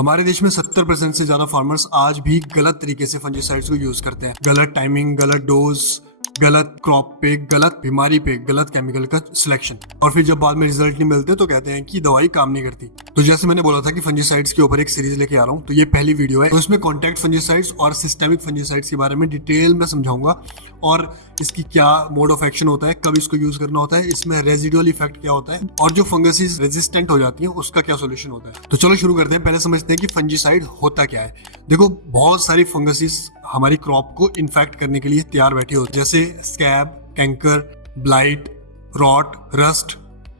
हमारे देश में 70% से ज्यादा फार्मर्स आज भी गलत तरीके से फंजीसाइड्स को यूज करते हैं। गलत टाइमिंग, गलत डोज, गलत क्रॉप पे, गलत बीमारी पे, गलत केमिकल का सिलेक्शन, और फिर जब बाद में रिजल्ट नहीं मिलते तो कहते हैं कि दवाई काम नहीं करती। तो जैसे मैंने बोला था कि फंजीसाइड्स के ऊपर एक सीरीज लेके आ रहा हूँ, तो ये पहली वीडियो है। तो इसमें कॉन्टैक्ट फंजीसाइड्स और सिस्टेमिक फंजीसाइड्स के बारे में डिटेल में समझाऊंगा, और इसकी क्या मोड ऑफ एक्शन होता है, कब इसको यूज करना होता है, इसमें रेजिडुअल इफेक्ट क्या होता है, और जो फंगसेस रेजिस्टेंट हो जाती है उसका क्या सोल्यूशन होता है। तो चलो शुरू करते हैं। पहले समझते हैं कि फंजीसाइड होता क्या है। देखो, बहुत सारी फंगसेस हमारी क्रॉप को इन्फेक्ट करने के लिए तैयार बैठी होती है, जैसे scab, canker, blight, rot, rust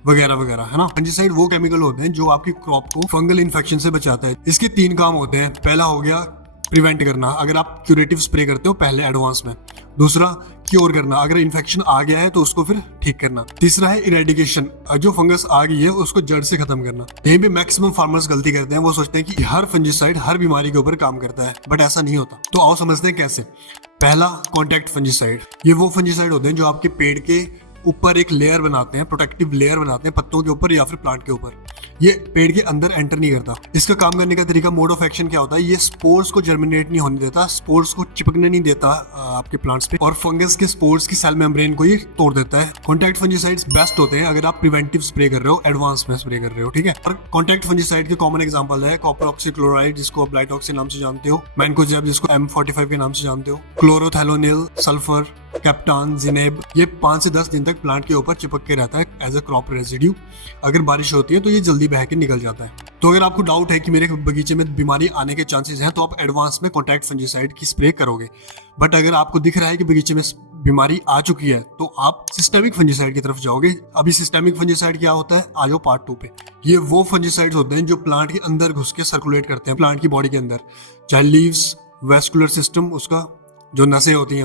वगैरह वगैरह, है ना। फंजीसाइड वो केमिकल होते हैं जो आपकी क्रॉप को फंगल इन्फेक्शन से बचाता है। इसके 3 काम होते हैं। पहला हो गया प्रिवेंट करना, अगर आप क्यूरेटिव स्प्रे करते हो पहले एडवांस में। दूसरा, क्योर करना, अगर इन्फेक्शन आ गया है तो उसको फिर ठीक करना। तीसरा है इरेडिकेशन, जो फंगस आ गई है उसको जड़ से खत्म करना। यहीं पे मैक्सिमम फार्मर्स गलती करते हैं, वो सोचते हैं कि हर फंजीसाइड हर बीमारी के ऊपर काम करता है, बट ऐसा नहीं होता। तो आओ समझते हैं कैसे। पहला, कॉन्टैक्ट फंजीसाइड। ये वो फंजीसाइड होते हैं जो आपके पेड़ के ऊपर एक लेयर बनाते हैं, प्रोटेक्टिव लेयर बनाते हैं पत्तों के ऊपर या फिर प्लांट के ऊपर। ये पेड़ के अंदर एंटर नहीं करता। इसका काम करने का तरीका, मोड ऑफ एक्शन क्या होता है, ये स्पोर्स को जर्मिनेट नहीं होने देता, स्पोर्स को चिपकने नहीं देता आपके प्लांट्स पे, और फंगस के स्पोर्स की सेल मेम्ब्रेन को ये तोड़ देता है। कॉन्टैक्ट फंजीसाइड्स बेस्ट होते हैं अगर आप प्रिवेंटिव स्प्रे कर रहे हो, एडवांस में स्प्रे कर रहे हो, ठीक है। और कॉन्टैक्ट फंजीसाइड के कॉमन एग्जांपल है कॉपर ऑक्सीक्लोराइड, जिसको आप ब्लाइटॉक्स के नाम से जानते हो, मैनकोजेब, जिसको M45 के नाम से जानते हो, क्लोरोथैलोनिल, सल्फर, कैप्टान, जिनेब। ये 5 से 10 दिन तक प्लांट के ऊपर चिपक के रहता है एज अ क्रॉप रेजिड्यू। अगर बारिश होती है तो ये जल्दी बह के निकल जाता है। तो अगर आपको डाउट है कि मेरे बगीचे में बीमारी आने के चांसेस हैं, तो आप एडवांस में कॉन्टैक्ट फंजीसाइड की स्प्रे करोगे। बट अगर आपको दिख रहा है कि बगीचे में बीमारी आ चुकी है, तो आप सिस्टेमिक फंजीसाइड की तरफ जाओगे। अभी सिस्टेमिक फंजीसाइड क्या होता है, आ जाओ पार्ट 2 पे। ये वो फंजीसाइड्स होते हैं जो प्लांट के अंदर घुस के सर्कुलेट करते हैं, प्लांट की बॉडी के अंदर, चाहे लीव्स, वेस्कुलर सिस्टम, उसका जो नसें होती हैं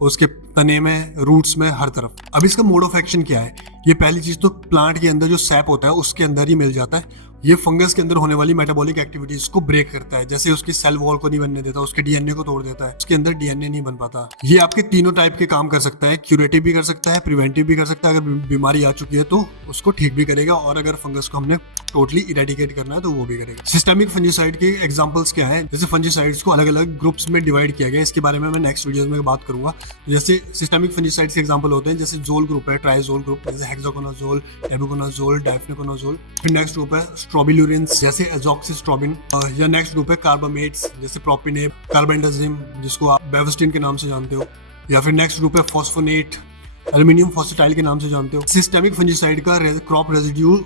उसके तने में, रूट्स में, हर तरफ। अब इसका मोड ऑफ एक्शन क्या है। ये पहली चीज तो प्लांट के अंदर जो सैप होता है उसके अंदर ही मिल जाता है। ये फंगस के अंदर होने वाली मेटाबॉलिक एक्टिविटीज को ब्रेक करता है, जैसे उसकी सेल वॉल को नहीं बनने देता, उसके डीएनए को तोड़ देता है, उसके अंदर डीएनए नहीं बन पाता। ये आपके तीनों टाइप के काम कर सकता है, क्यूरेटिव भी कर सकता है, प्रिवेंटिव भी कर सकता है। अगर बीमारी आ चुकी है तो उसको ठीक भी करेगा, और अगर फंगस को हमने टोटली इरेडिकेट करना है तो वो भी करेगा। सिस्टेमिक फंजीसाइड के एग्जांपल्स क्या है, जैसे फंजीसाइड्स को अलग अलग ग्रुप्स में डिवाइड किया गया, इसके बारे में मैं नेक्स्ट वीडियो में बात करूंगा। जैसे सिस्टेमिक फंजीसाइड्स के एग्जांपल होते हैं, जैसे जोल ग्रुप है, ट्राइजोल ग्रुप, जैसे हेक्साकोनाजोल, एबुकोनाजोल, डाइफेनोकोनाजोल। फिर नेक्स्ट ग्रुप है स्ट्रोबिलुरिन्स, जैसे एजॉक्सिस्ट्रोबिन, या नेक्स्ट ग्रुप है कार्बामेट्स, जैसे प्रोपिनेप, कार्बेंडाजिम, जिसको आप बेवस्टिन के नाम से जानते हो, या फिर नेक्स्ट ग्रुप है फॉस्फोनेट, एल्यूमिनियम फॉस्फेटाइल के नाम से जानते हो। सिस्टेमिक फंजीसाइड का क्रॉप रेजिड्यू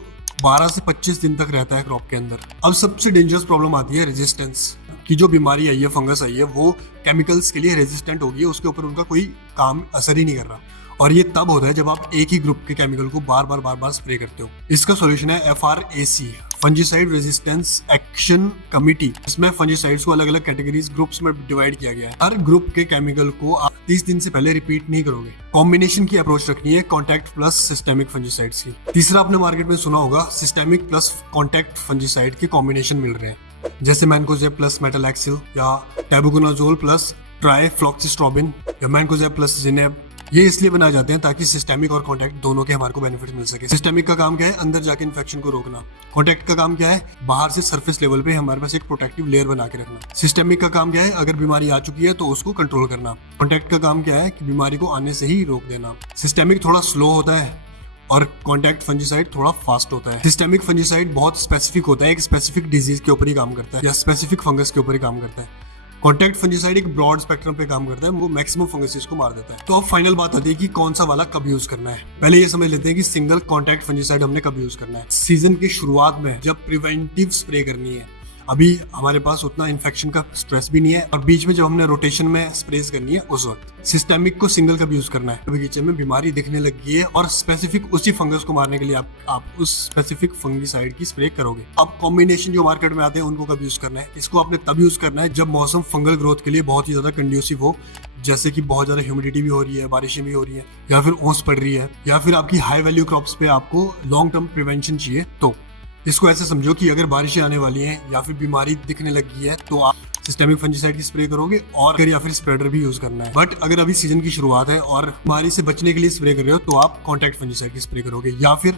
12 से 25 दिन तक रहता है क्रॉप के अंदर। अब सबसे डेंजरस प्रॉब्लम आती है रेजिस्टेंस की। जो बीमारी आई है, फंगस आई है, वो केमिकल्स के लिए रेजिस्टेंट होगी, उसके ऊपर उनका कोई काम असर ही नहीं कर रहा। और ये तब होता है जब आप एक ही ग्रुप के केमिकल को बार बार स्प्रे करते हो। इसका सॉल्यूशन है FRAC, fungicide resistance action committee. इसमें फंजीसाइड्स को अलग अलग कैटेगरीज, ग्रुप्स में डिवाइड किया गया है। हर ग्रुप के केमिकल को आप 30 दिन से पहले रिपीट नहीं करोगे। कॉम्बिनेशन की अप्रोच रखनी है कॉन्टैक्ट प्लस सिस्टेमिक फंजीसाइड्स की। तीसरा, आपने मार्केट में सुना होगा सिस्टेमिक प्लस कॉन्टैक्ट फंजीसाइड के कॉम्बिनेशन मिल रहे हैं, जैसे मैनकोजेब प्लस मेटालैक्सिल, या टेबुकोनाजोल प्लस ट्राइफ्लॉक्सीस्ट्रोबिन, या मैनकोजेब प्लस जिनेब। ये इसलिए बनाए जाते हैं ताकि सिस्टेमिक और कॉन्टैक्ट दोनों के हमारे को बेनिफिट मिल सके। सिस्टेमिक का काम क्या है, अंदर जाके इन्फेक्शन को रोकना। कॉन्टैक्ट का काम क्या है, बाहर से सरफेस लेवल पे हमारे पास एक प्रोटेक्टिव लेयर बना के रखना। सिस्टेमिक का काम क्या है, अगर बीमारी आ चुकी है तो उसको कंट्रोल करना। कॉन्टैक्ट का काम क्या है, कि बीमारी को आने से ही रोक देना। सिस्टेमिक थोड़ा स्लो होता है और कॉन्टैक्ट फंजीसाइड थोड़ा फास्ट होता है। सिस्टेमिक फंजीसाइड बहुत स्पेसिफिक होता है, एक स्पेसिफिक डिजीज के ऊपर ही काम करता है, या स्पेसिफिक फंगस के ऊपर ही काम करता है। कॉन्टैक्ट फंजीसाइड एक ब्रॉड स्पेक्ट्रम पे काम करता है, वो मैक्सिमम फंगसेस को मार देता है। तो अब फाइनल बात आती है कि कौन सा वाला कब यूज करना है। पहले ये समझ लेते हैं कि सिंगल कॉन्टैक्ट फंजीसाइड हमने कब यूज करना है। सीजन की शुरुआत में, जब प्रिवेंटिव स्प्रे करनी है, अभी हमारे पास उतना इन्फेक्शन का स्ट्रेस भी नहीं है, और बीच में जब हमने रोटेशन में स्प्रेस करनी है उस वक्त। सिस्टेमिक को सिंगल कब यूज करना है, बगीचे में बीमारी दिखने लगी है और स्पेसिफिक उसी फंगस को मारने के लिए आप उस स्पेसिफिक फंगीसाइड की स्प्रे करोगे। अब कॉम्बिनेशन जो मार्केट में आते हैं उनको कब यूज करना है, इसको आपने तब यूज करना है जब मौसम फंगल ग्रोथ के लिए बहुत ही ज्यादा कंड्यूसिव हो, जैसे कि बहुत ज्यादा ह्यूमिडिटी भी हो रही है, बारिशें भी हो रही है, या फिर ओस पड़ रही है, या फिर आपकी हाई वैल्यू क्रॉप्स पे आपको लॉन्ग टर्म प्रिवेंशन चाहिए। तो इसको ऐसे समझो कि अगर बारिशें आने वाली हैं या फिर बीमारी दिखने लगी है तो आप सिस्टेमिक फंजीसाइड की स्प्रे करोगे, और या फिर स्प्रेडर भी यूज करना है। बट अगर अभी सीजन की शुरुआत है और बीमारी से बचने के लिए स्प्रे कर रहे हो तो आप कॉन्टैक्ट फंजीसाइड की स्प्रे करोगे। या फिर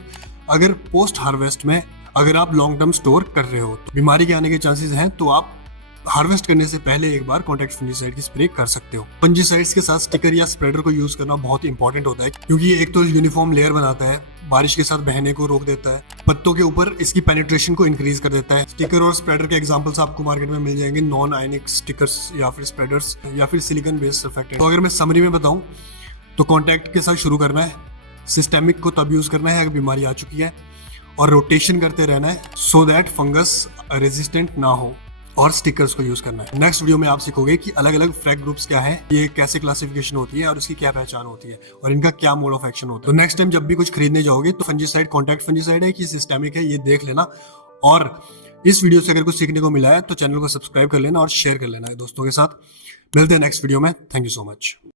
अगर पोस्ट हार्वेस्ट में अगर आप लॉन्ग टर्म स्टोर कर रहे हो तो बीमारी के आने के चांसेस हैं, तो आप हार्वेस्ट करने से पहले एक बार कॉन्टैक्ट फंजीसाइड की स्प्रे कर सकते हो। फंजीसाइड्स के साथ स्टिकर या स्प्रेडर को यूज करना बहुत इंपॉर्टेंट होता है, क्योंकि ये एक तो यूनिफॉर्म लेयर बनाता है, बारिश के साथ बहने को रोक देता है, पत्तों के ऊपर इसकी पेनिट्रेशन को इंक्रीज कर देता है। स्टिकर और स्प्रेडर के एग्जांपल्स आपको मार्केट में मिल जाएंगे, नॉन आयनिक स्टिकर्स या फिर स्प्रेडर्स या फिर सिलिकॉन बेस्ड सर्फेक्टेंट। तो अगर मैं समरी में बताऊं तो कॉन्टैक्ट के साथ शुरू करना है, सिस्टेमिक को तब यूज करना है अगर बीमारी आ चुकी है, और रोटेशन करते रहना है सो दैट फंगस रेजिस्टेंट ना हो, और स्टिकर्स को यूज करना है। नेक्स्ट वीडियो में आप सीखोगे कि अलग अलग फ्रैग ग्रुप्स क्या है, ये कैसे क्लासिफिकेशन होती है और उसकी क्या पहचान होती है और इनका क्या मोड ऑफ एक्शन होता है। तो नेक्स्ट टाइम जब भी कुछ खरीदने जाओगे तो फंजीसाइड कॉन्टैक्ट फंजीसाइड है कि सिस्टेमिक है, ये देख लेना। और इस वीडियो से अगर कुछ सीखने को मिला है तो चैनल को सब्सक्राइब कर लेना और शेयर कर लेना दोस्तों के साथ। मिलते हैं नेक्स्ट वीडियो में। Thank you so much.